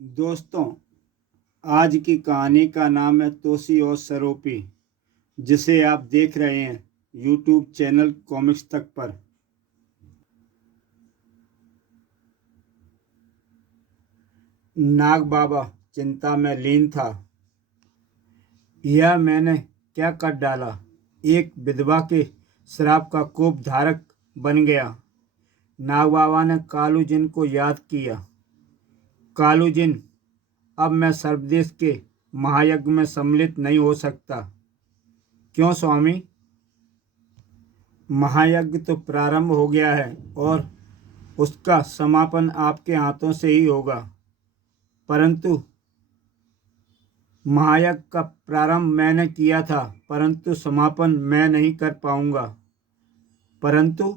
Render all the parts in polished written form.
दोस्तों, आज की कहानी का नाम है तोसी और सरोपी, जिसे आप देख रहे हैं यूट्यूब चैनल कॉमिक्स तक पर। नाग बाबा चिंता में लीन था। यह मैंने क्या कर डाला। एक विधवा के श्राप का कोप धारक बन गया। नाग बाबा ने कालू जिन को याद किया। कालू जिन, अब मैं सर्वदेश के महायज्ञ में सम्मिलित नहीं हो सकता। क्यों स्वामी? महायज्ञ तो प्रारंभ हो गया है और उसका समापन आपके हाथों से ही होगा। परंतु महायज्ञ का प्रारंभ मैंने किया था, परंतु समापन मैं नहीं कर पाऊंगा। परंतु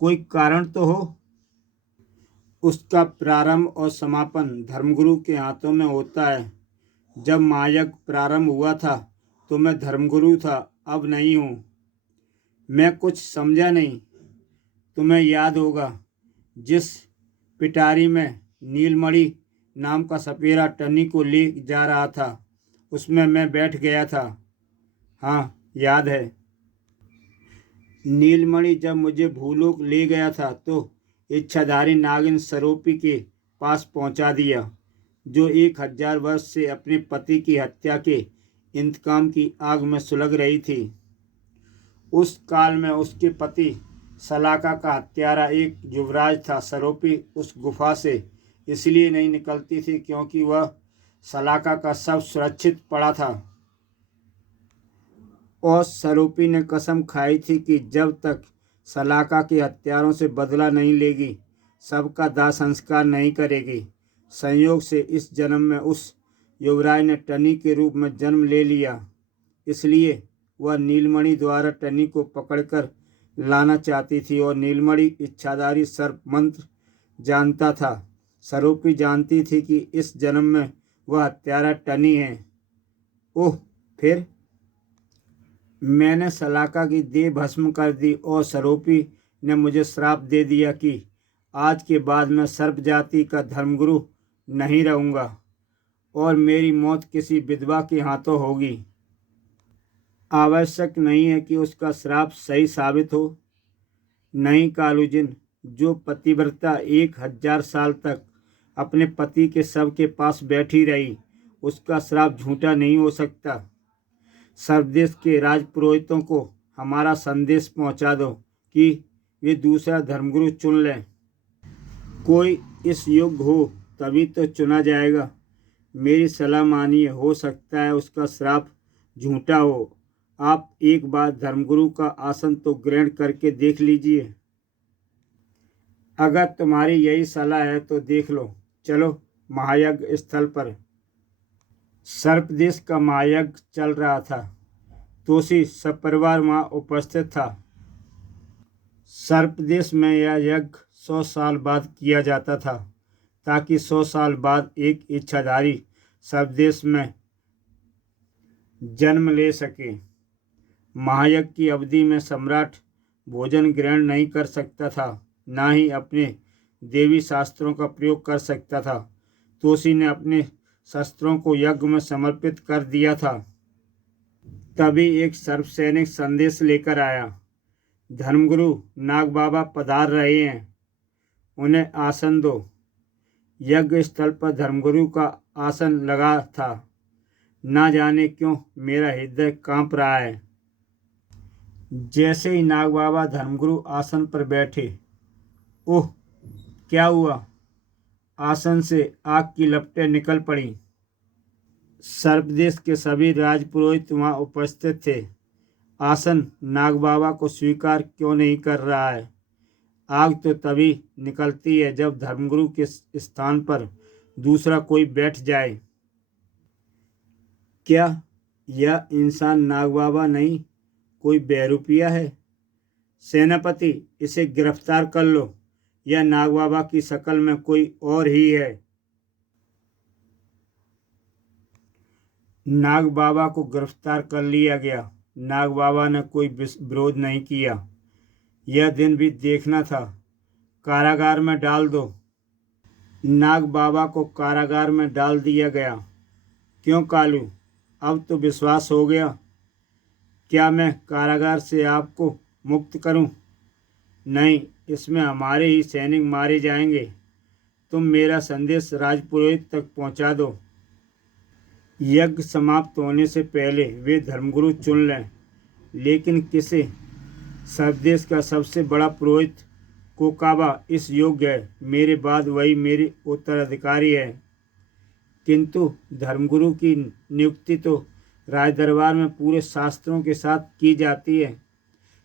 कोई कारण तो हो। उसका प्रारंभ और समापन धर्मगुरु के हाथों में होता है। जब महायज्ञ प्रारंभ हुआ था तो मैं धर्मगुरु था, अब नहीं हूँ। मैं कुछ समझा नहीं। तुम्हें याद होगा, जिस पिटारी में नीलमणि नाम का सपेरा टनी को ले जा रहा था, उसमें मैं बैठ गया था। हाँ, याद है। नीलमणि जब मुझे भूलोक ले गया था तो इच्छाधारी नागिन सरोपी के पास पहुंचा दिया, जो 1000 वर्ष से अपने पति की हत्या के इंतकाम की आग में सुलग रही थी। उस काल में उसके पति सलाका का हत्यारा एक युवराज था। सरोपी उस गुफा से इसलिए नहीं निकलती थी क्योंकि वह सलाका का सब सुरक्षित पड़ा था, और सरोपी ने कसम खाई थी कि जब तक सलाका के हत्यारों से बदला नहीं लेगी, सबका दाह संस्कार नहीं करेगी। संयोग से इस जन्म में उस युवराज ने टनी के रूप में जन्म ले लिया, इसलिए वह नीलमणि द्वारा टनी को पकड़कर लाना चाहती थी, और नीलमणि इच्छाधारी सर्प मंत्र जानता था। सरोपी जानती थी कि इस जन्म में वह हत्यारा टनी है। ओह, फिर मैंने सलाका की देह भस्म कर दी और सरोपी ने मुझे श्राप दे दिया कि आज के बाद मैं सर्प जाति का धर्मगुरु नहीं रहूँगा और मेरी मौत किसी विधवा के हाथों होगी। आवश्यक नहीं है कि उसका श्राप सही साबित हो। नहीं कालूजिन, जो पतिव्रता 1000 साल तक अपने पति के शव के पास बैठी रही, उसका श्राप झूठा नहीं हो सकता। सर्वदेश के राजपुरोहितों को हमारा संदेश पहुंचा दो कि वे दूसरा धर्मगुरु चुन लें। कोई इस योग्य हो तभी तो चुना जाएगा। मेरी सलाह मानिए, हो सकता है उसका श्राप झूठा हो। आप एक बार धर्मगुरु का आसन तो ग्रहण करके देख लीजिए। अगर तुम्हारी यही सलाह है तो देख लो। चलो महायज्ञ स्थल पर। सर्पदेश का महायज्ञ चल रहा था। तोसी सपरिवार वहाँ उपस्थित था। सर्पदेश में यह यज्ञ 100 साल बाद किया जाता था, ताकि 100 साल बाद एक इच्छाधारी सर्पदेश में जन्म ले सके। महायज्ञ की अवधि में सम्राट भोजन ग्रहण नहीं कर सकता था, ना ही अपने देवी शास्त्रों का प्रयोग कर सकता था। तोसी ने अपने शस्त्रों को यज्ञ में समर्पित कर दिया था। तभी एक सर्प सैनिक संदेश लेकर आया। धर्मगुरु नाग बाबा पधार रहे हैं, उन्हें आसन दो। यज्ञ स्थल पर धर्मगुरु का आसन लगा था। ना जाने क्यों मेरा हृदय कांप रहा है। जैसे ही नाग बाबा धर्मगुरु आसन पर बैठे, ओह, क्या हुआ? आसन से आग की लपटें निकल पड़ी। सर्पदेश के सभी राजपुरोहित वहाँ उपस्थित थे। आसन नाग बाबा को स्वीकार क्यों नहीं कर रहा है? आग तो तभी निकलती है जब धर्मगुरु के स्थान पर दूसरा कोई बैठ जाए। क्या यह इंसान नाग बाबा नहीं, कोई बहरूपिया है? सेनापति, इसे गिरफ्तार कर लो। यह नाग बाबा की शक्ल में कोई और ही है। नाग बाबा को गिरफ्तार कर लिया गया। नाग बाबा ने कोई विरोध नहीं किया। यह दिन भी देखना था। कारागार में डाल दो। नाग बाबा को कारागार में डाल दिया गया। क्यों कालू, अब तो विश्वास हो गया? क्या मैं कारागार से आपको मुक्त करूं? नहीं, इसमें हमारे ही सैनिक मारे जाएंगे। तुम मेरा संदेश राजपुरोहित तक पहुंचा दो। यज्ञ समाप्त होने से पहले वे धर्मगुरु चुन लें, लेकिन किसे? स्वदेश का सबसे बड़ा पुरोहित कोकाबा इस योग्य है। मेरे बाद वही मेरे उत्तराधिकारी है। किंतु धर्मगुरु की नियुक्ति तो राजदरबार में पूरे शास्त्रों के साथ की जाती है।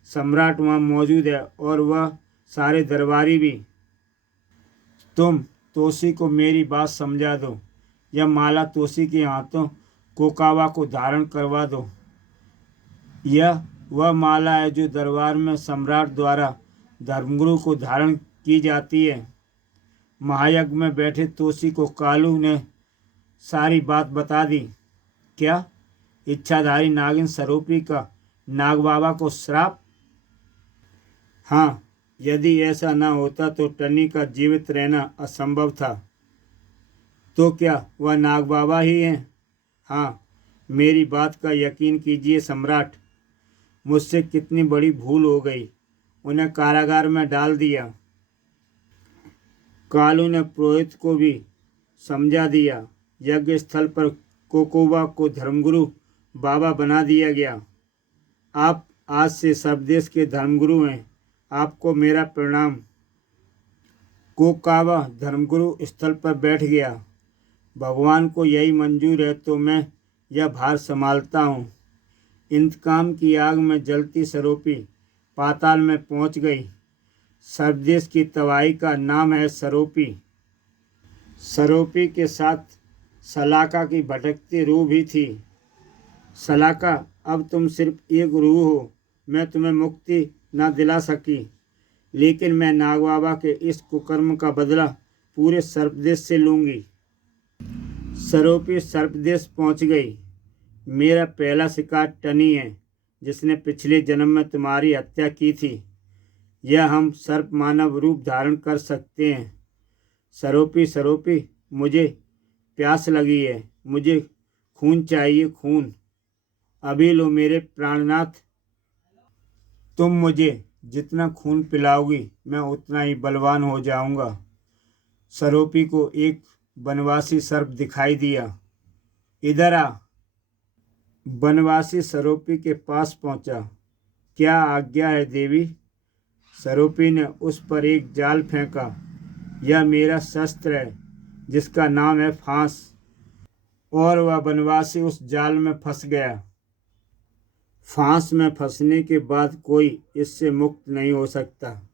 सम्राट वहाँ मौजूद है और वह सारे दरबारी भी। तुम तोसी को मेरी बात समझा दो। यह माला तोसी के हाथों कोकावा को धारण करवा दो। यह वह माला है जो दरबार में सम्राट द्वारा धर्मगुरु को धारण की जाती है। महायज्ञ में बैठे तोसी को कालू ने सारी बात बता दी। क्या? इच्छाधारी नागिन स्वरूपी का नाग बाबा को श्राप? हाँ, यदि ऐसा न होता तो टनी का जीवित रहना असंभव था। तो क्या वह नाग बाबा ही हैं? हाँ, मेरी बात का यकीन कीजिए सम्राट। मुझसे कितनी बड़ी भूल हो गई, उन्हें कारागार में डाल दिया। कालू ने पुरोहित को भी समझा दिया। यज्ञ स्थल पर कोकोबा को धर्मगुरु बाबा बना दिया गया। आप आज से सबदेश के धर्मगुरु हैं। आपको मेरा प्रणाम। कोकाबा धर्मगुरु स्थल पर बैठ गया। भगवान को यही मंजूर है तो मैं यह भार संभालता हूँ। इंतकाम की आग में जलती सरोपी पाताल में पहुँच गई। सबदेश की तबाही का नाम है सरोपी। सरोपी के साथ सलाका की भटकती रूह भी थी। सलाका, अब तुम सिर्फ एक रूह हो। मैं तुम्हें मुक्ति न दिला सकी, लेकिन मैं नागबाबा के इस कुकर्म का बदला पूरे सर्पदेश से लूँगी। सरोपी सर्पदेश पहुँच गई। मेरा पहला शिकार टनी है, जिसने पिछले जन्म में तुम्हारी हत्या की थी। यह हम सर्प मानव रूप धारण कर सकते हैं। सरोपी सरोपी, मुझे प्यास लगी है। मुझे खून चाहिए, खून। अभी लो मेरे प्राणनाथ। तुम मुझे जितना खून पिलाओगी मैं उतना ही बलवान हो जाऊंगा। सरोपी को एक बनवासी सर्प दिखाई दिया। इधर आ। बनवासी सरोपी के पास पहुंचा। क्या आज्ञा है देवी? सरोपी ने उस पर एक जाल फेंका। यह मेरा शस्त्र है, जिसका नाम है फांस। और वह बनवासी उस जाल में फंस गया। फांस में फंसने के बाद कोई इससे मुक्त नहीं हो सकता।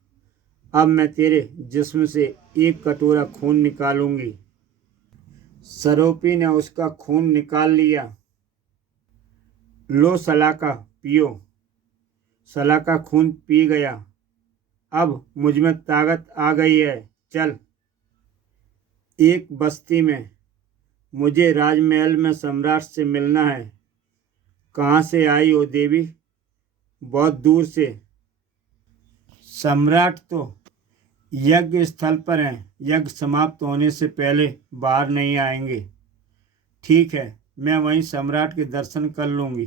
अब मैं तेरे जिस्म से एक कटोरा खून निकालूंगी। सरोपी ने उसका खून निकाल लिया। लो सलाका, पियो। सलाका खून पी गया। अब मुझ में ताकत आ गई है। चल। एक बस्ती में। मुझे राजमहल में सम्राट से मिलना है। कहाँ से आई हो देवी? बहुत दूर से। सम्राट तो यज्ञ स्थल पर हैं। यज्ञ समाप्त होने से पहले बाहर नहीं आएंगे। ठीक है, मैं वहीं सम्राट के दर्शन कर लूँगी।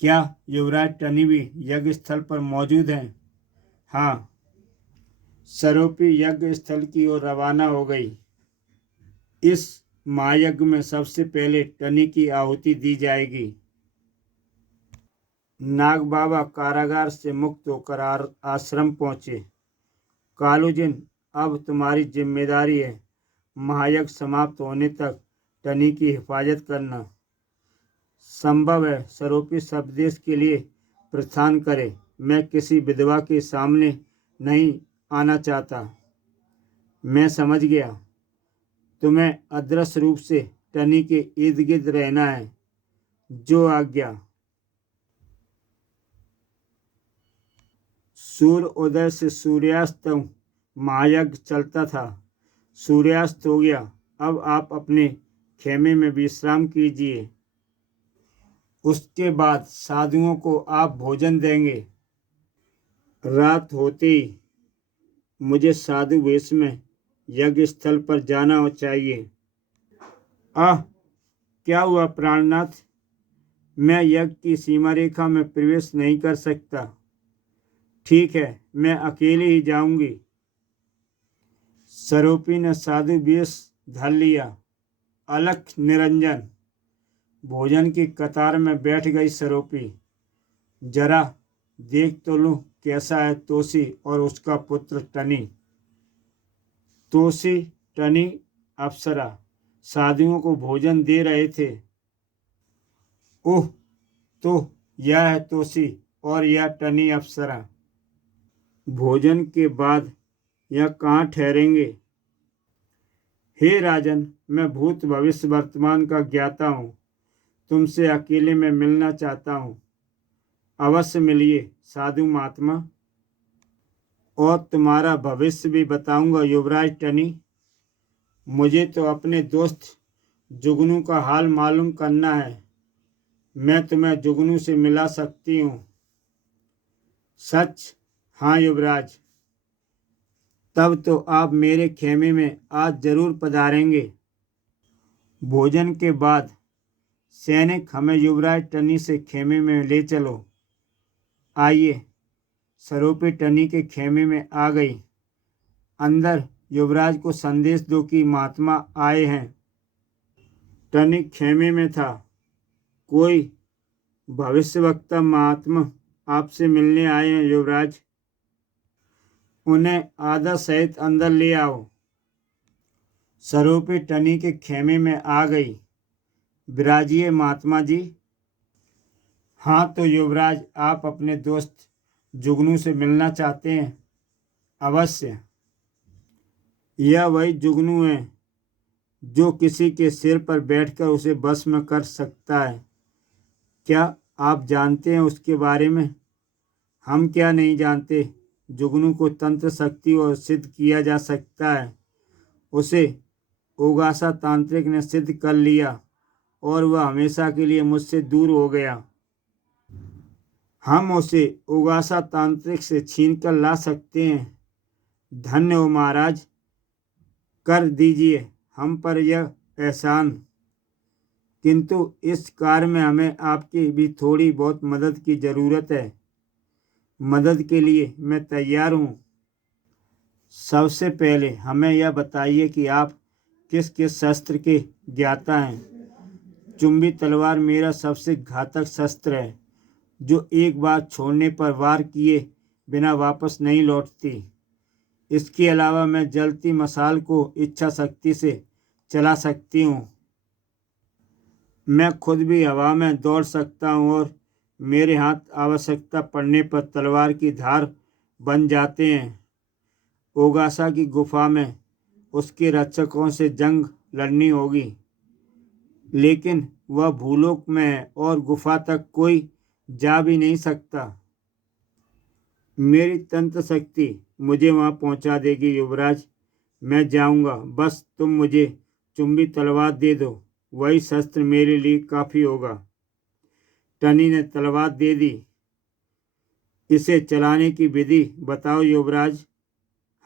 क्या युवराज टनी भी यज्ञ स्थल पर मौजूद हैं? हाँ। सरोपी यज्ञ स्थल की ओर रवाना हो गई। इस महायज्ञ में सबसे पहले टनी की आहुति दी जाएगी। नाग बाबा कारागार से मुक्त होकर आश्रम पहुँचे। कालूजिन, अब तुम्हारी जिम्मेदारी है महायज्ञ समाप्त होने तक टनी की हिफाजत करना। संभव है सरोपी सबदेश के लिए प्रस्थान करे। मैं किसी विधवा के सामने नहीं आना चाहता। मैं समझ गया। तुम्हें अदृश्य रूप से टनी के इर्द गिर्द रहना है। जो आज्ञा। सूर्य उदय से सूर्यास्त तक महायज्ञ चलता था। सूर्यास्त हो गया। अब आप अपने खेमे में विश्राम कीजिए। उसके बाद साधुओं को आप भोजन देंगे। रात होते ही मुझे साधु वेश में यज्ञ स्थल पर जाना चाहिए। आह, क्या हुआ प्राणनाथ? मैं यज्ञ की सीमा रेखा में प्रवेश नहीं कर सकता। ठीक है, मैं अकेले ही जाऊंगी। सरोपी ने साधु वेश धर लिया। अलख निरंजन। भोजन की कतार में बैठ गई सरोपी। जरा देख तो लूं कैसा है तोसी और उसका पुत्र टनी। तोसी, टनी, अप्सरा साधुओं को भोजन दे रहे थे। ओह, तो यह है तोसी और यह टनी अप्सरा। भोजन के बाद यह कहाँ ठहरेंगे? हे राजन, मैं भूत भविष्य वर्तमान का ज्ञाता हूँ। तुमसे अकेले में मिलना चाहता हूँ। अवश्य मिलिए साधु महात्मा। और तुम्हारा भविष्य भी बताऊंगा युवराज टनी। मुझे तो अपने दोस्त जुगनू का हाल मालूम करना है। मैं तुम्हें जुगनू से मिला सकती हूँ। सच? हाँ युवराज। तब तो आप मेरे खेमे में आज जरूर पधारेंगे। भोजन के बाद सैनिक हमें युवराज टनी से खेमे में ले चलो। आइए। सरोपी टनी के खेमे में आ गई। अंदर युवराज को संदेश दो कि महात्मा आए हैं। टनी खेमे में था। कोई भविष्यवक्ता महात्मा आपसे मिलने आए हैं युवराज। उन्हें आदर सहित अंदर ले आओ। सरोपी टनी के खेमे में आ गई। विराजिए महात्मा जी। हाँ तो युवराज, आप अपने दोस्त जुगनू से मिलना चाहते हैं? अवश्य। यह वही जुगनू है जो किसी के सिर पर बैठकर उसे बस में कर सकता है। क्या आप जानते हैं उसके बारे में? हम क्या नहीं जानते। जुगनू को तंत्र शक्ति और सिद्ध किया जा सकता है। उसे ओगासा तांत्रिक ने सिद्ध कर लिया और वह हमेशा के लिए मुझसे दूर हो गया। हम उसे ओगासा तांत्रिक से छीन कर ला सकते हैं। धन्य हो महाराज। कर दीजिए हम पर यह एहसान। किंतु इस कार्य में हमें आपकी भी थोड़ी बहुत मदद की ज़रूरत है। मदद के लिए मैं तैयार हूँ। सबसे पहले हमें यह बताइए कि आप किस किस शस्त्र के ज्ञाता हैं। चुंबी तलवार मेरा सबसे घातक शस्त्र है, जो एक बार छोड़ने पर वार किए बिना वापस नहीं लौटती। इसके अलावा मैं जलती मशाल को इच्छा शक्ति से चला सकती हूँ। मैं खुद भी हवा में दौड़ सकता हूँ और मेरे हाथ आवश्यकता पड़ने पर तलवार की धार बन जाते हैं। ओगासा की गुफा में उसके रक्षकों से जंग लड़नी होगी, लेकिन वह भूलोक में है और गुफा तक कोई जा भी नहीं सकता। मेरी तंत्र शक्ति मुझे वहां पहुंचा देगी युवराज। मैं जाऊंगा, बस तुम मुझे चुंबी तलवार दे दो। वही शस्त्र मेरे लिए काफ़ी होगा। टनी ने तलवार दे दी। इसे चलाने की विधि बताओ युवराज।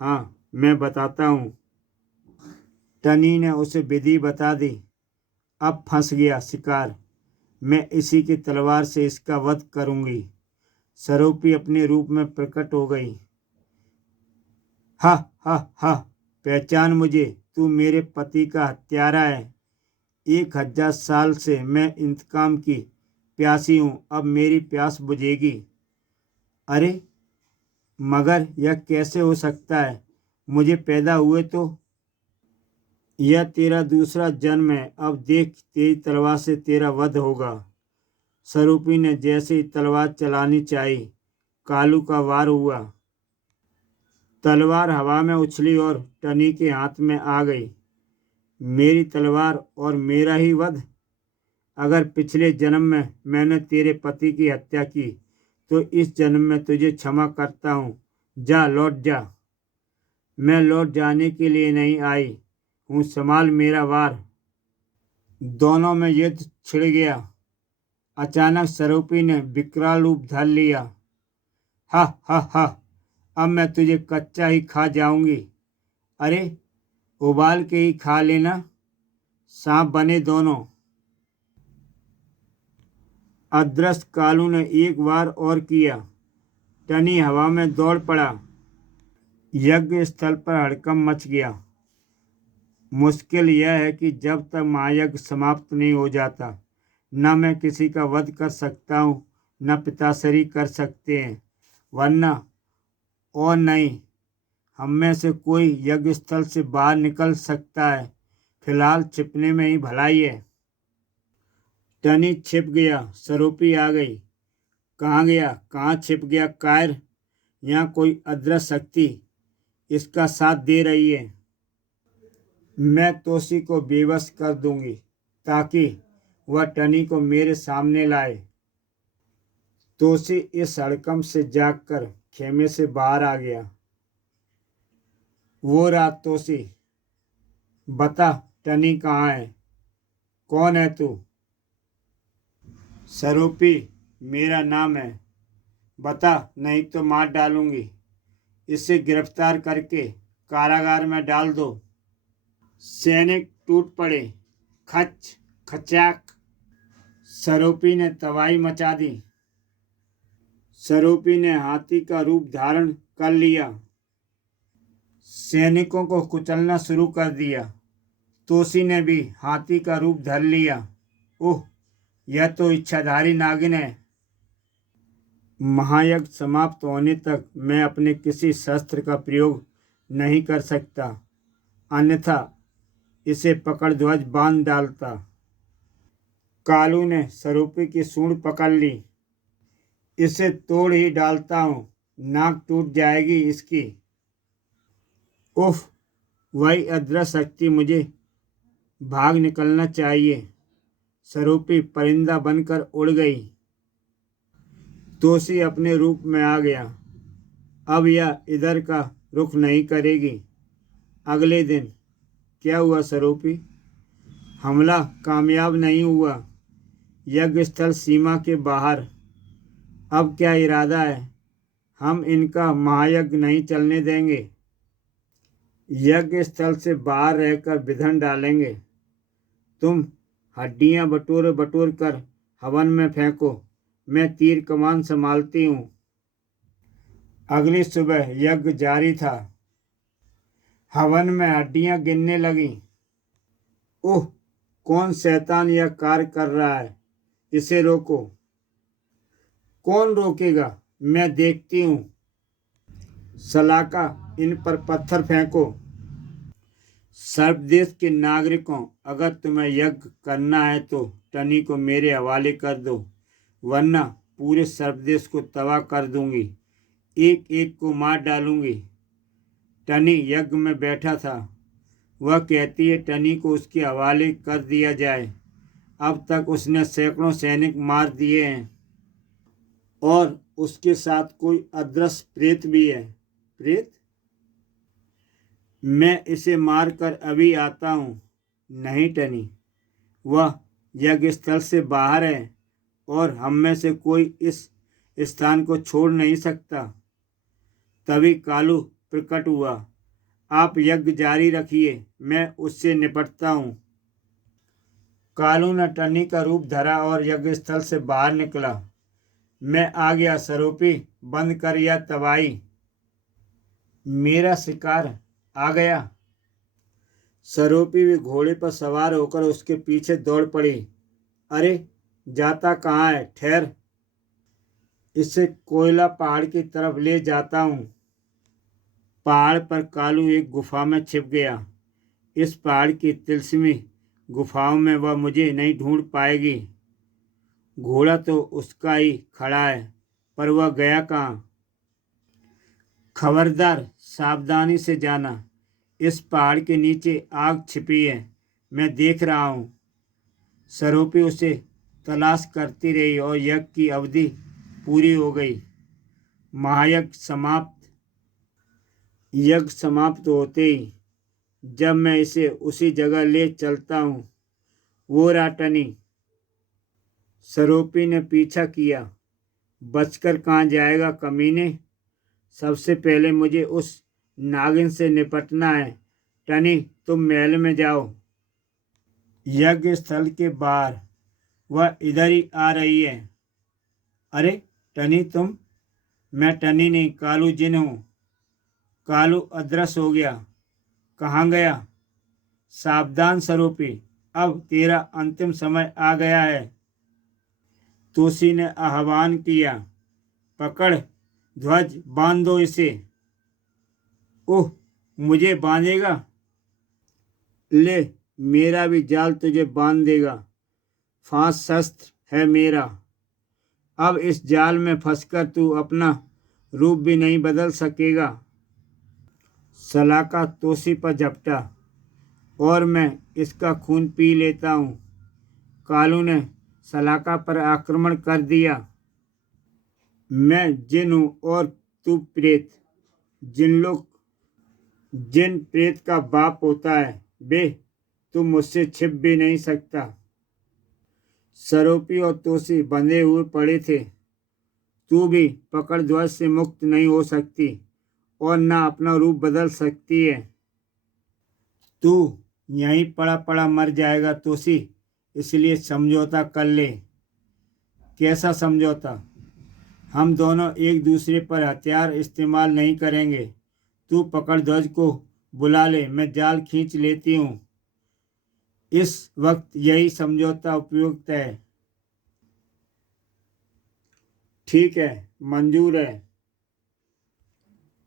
हाँ, मैं बताता हूँ। टनी ने उसे विधि बता दी। अब फंस गया शिकार। मैं इसी की तलवार से इसका वध करूंगी। सरोपी अपने रूप में प्रकट हो गई। हा हा हा, पहचान मुझे, तू मेरे पति का हत्यारा है। 1000 साल से मैं इंतकाम की प्यासी हूँ, अब मेरी प्यास बुझेगी। अरे मगर यह कैसे हो सकता है? मुझे पैदा हुए तो। यह तेरा दूसरा जन्म है। अब देख, तेरी तलवार से तेरा वध होगा। सरूपी ने जैसे ही तलवार चलानी चाहिए, कालू का वार हुआ। तलवार हवा में उछली और टनी के हाथ में आ गई। मेरी तलवार और मेरा ही वध। अगर पिछले जन्म में मैंने तेरे पति की हत्या की, तो इस जन्म में तुझे क्षमा करता हूँ। जा, लौट जा। मैं लौट जाने के लिए नहीं आई हूँ, संभाल मेरा वार। दोनों में युद्ध छिड़ गया। अचानक सरूपी ने विकराल रूप धर लिया। हा हा हा, अब मैं तुझे कच्चा ही खा जाऊंगी। अरे उबाल के ही खा लेना, सांप बने दोनों। अदृश्य कालू ने एक बार और किया। टनी हवा में दौड़ पड़ा। यज्ञ स्थल पर हड़कंप मच गया। मुश्किल यह है कि जब तक महायज्ञ समाप्त नहीं हो जाता, न मैं किसी का वध कर सकता हूँ, न पिताश्री कर सकते हैं, वरना और नहीं हम में से कोई यज्ञ स्थल से बाहर निकल सकता है। फिलहाल छिपने में ही भलाई है। टनी छिप गया। सरोपी आ गई। कहाँ गया, कहाँ छिप गया कायर? यहाँ कोई अदृश्य शक्ति इसका साथ दे रही है। मैं तोसी को बेबस कर दूंगी ताकि वह टनी को मेरे सामने लाए। तोसी इस हड़कंप से जागकर खेमे से बाहर आ गया। वो रहा तोसी। बता टनी कहाँ है? कौन है तू? सरूपी मेरा नाम है। बता, नहीं तो मार डालूंगी। इसे गिरफ्तार करके कारागार में डाल दो। सैनिक टूट पड़े। खच खचाक। सरूपी ने तबाही मचा दी। सरूपी ने हाथी का रूप धारण कर लिया। सैनिकों को कुचलना शुरू कर दिया। तोसी ने भी हाथी का रूप धर लिया। ओह, यह तो इच्छाधारी नागिन है। महायज्ञ समाप्त होने तक मैं अपने किसी शस्त्र का प्रयोग नहीं कर सकता, अन्यथा इसे पकड़ ध्वज बांध डालता। कालू ने सरूपी की सूंड पकड़ ली। इसे तोड़ ही डालता हूँ, नाक टूट जाएगी इसकी। उफ, वही अदृश्य शक्ति, मुझे भाग निकलना चाहिए। सरूपी परिंदा बनकर उड़ गई। तोसी अपने रूप में आ गया। अब यह इधर का रुख नहीं करेगी। अगले दिन क्या हुआ सरूपी? हमला कामयाब नहीं हुआ। यज्ञ स्थल सीमा के बाहर। अब क्या इरादा है? हम इनका महायज्ञ नहीं चलने देंगे। यज्ञ स्थल से बाहर रहकर विधन डालेंगे। तुम हड्डियां बटोर बटोर कर हवन में फेंको, मैं तीर कमान संभालती हूँ। अगली सुबह यज्ञ जारी था। हवन में हड्डियां गिनने लगी। ओह, कौन शैतान यह कार्य कर रहा है? इसे रोको। कौन रोकेगा? मैं देखती हूँ। सलाका, इन पर पत्थर फेंको। सर्वदेश के नागरिकों, अगर तुम्हें यज्ञ करना है तो टनी को मेरे हवाले कर दो, वरना पूरे सर्वदेश को तबाह कर दूंगी। एक एक को मार डालूंगी। टनी यज्ञ में बैठा था। वह कहती है टनी को उसके हवाले कर दिया जाए। अब तक उसने सैकड़ों सैनिक मार दिए हैं और उसके साथ कोई अदृश्य प्रेत भी है। प्रेत? मैं इसे मार कर अभी आता हूँ। नहीं टनी, वह यज्ञ स्थल से बाहर है और हम में से कोई इस स्थान को छोड़ नहीं सकता। तभी कालू प्रकट हुआ। आप यज्ञ जारी रखिए, मैं उससे निपटता हूँ। कालू ने टनी का रूप धरा और यज्ञ स्थल से बाहर निकला। मैं आ गया सरूपी, बंद कर यह तबाही। मेरा शिकार आ गया। सरूपी भी घोड़े पर सवार होकर उसके पीछे दौड़ पड़ी। अरे, जाता कहाँ है? ठहर, इसे कोयला पहाड़ की तरफ ले जाता हूँ। पहाड़ पर कालू एक गुफा में छिप गया। इस पहाड़ की तिलस्मी गुफाओं में वह मुझे नहीं ढूंढ पाएगी। घोड़ा तो उसका ही खड़ा है, पर वह गया कहाँ? खबरदार, सावधानी से जाना। इस पहाड़ के नीचे आग छिपी है, मैं देख रहा हूँ। सरूपी उसे तलाश करती रही और यज्ञ की अवधि पूरी हो गई। महायज्ञ समाप्त। यज्ञ समाप्त होते ही जब मैं इसे उसी जगह ले चलता हूँ, वो राटनी। सरूपी ने पीछा किया। बचकर कहाँ जाएगा कमीने? सबसे पहले मुझे उस नागिन से निपटना है। टनी तुम महल में जाओ। यज्ञ स्थल के बाहर वह इधर ही आ रही है। अरे टनी तुम? मैं टनी नहीं, कालू जिन हूँ। कालू अदृश्य हो गया। कहाँ गया? सावधान स्वरूपी, अब तेरा अंतिम समय आ गया है। तुलसी ने आह्वान किया। पकड़ ध्वज, बांध दो इसे। ओह, मुझे बांधेगा? ले, मेरा भी जाल तुझे बांध देगा। फांस शस्त्र है मेरा। अब इस जाल में फंसकर तू अपना रूप भी नहीं बदल सकेगा। सलाका तोसी पर झपटा और मैं इसका खून पी लेता हूँ। कालू ने सलाका पर आक्रमण कर दिया। मैं जिन हूँ और तू प्रेत। जिन प्रेत का बाप होता है बे, तू मुझसे छिप भी नहीं सकता। सरोपी और तोसी बंधे हुए पड़े थे। तू भी पकड़ ध्वज से मुक्त नहीं हो सकती और ना अपना रूप बदल सकती है। तू यहीं पड़ा पड़ा मर जाएगा तोसी, इसलिए समझौता कर ले। कैसा समझौता? हम दोनों एक दूसरे पर हथियार इस्तेमाल नहीं करेंगे। तू पकड़ ध्वज को बुला ले, मैं जाल खींच लेती हूँ। इस वक्त यही समझौता उपयुक्त है। ठीक है, मंजूर है।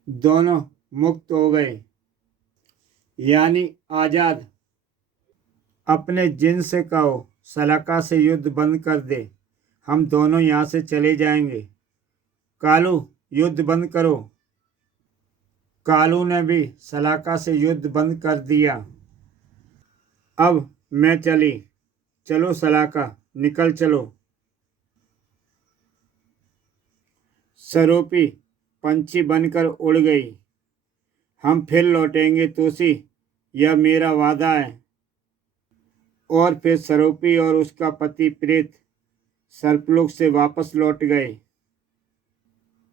दोनों मुक्त हो गए, यानी आजाद। अपने जिन से कहो सलाका से युद्ध बंद कर दे, हम दोनों यहाँ से चले जाएंगे। कालू, युद्ध बंद करो। कालू ने भी सलाका से युद्ध बंद कर दिया। अब मैं चली। चलो सलाका, निकल चलो। सरोपी पंछी बनकर उड़ गई। हम फिर लौटेंगे तोसी, यह मेरा वादा है। और फिर सरोपी और उसका पति प्रेत सर्पलोक से वापस लौट गए।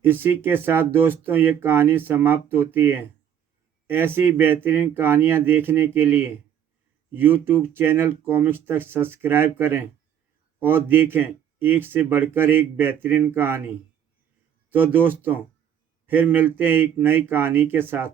इसी के साथ दोस्तों ये कहानी समाप्त होती है। ऐसी बेहतरीन कहानियाँ देखने के लिए YouTube चैनल कॉमिक्स तक सब्सक्राइब करें और देखें एक से बढ़कर एक बेहतरीन कहानी। तो दोस्तों फिर मिलते हैं एक नई कहानी के साथ।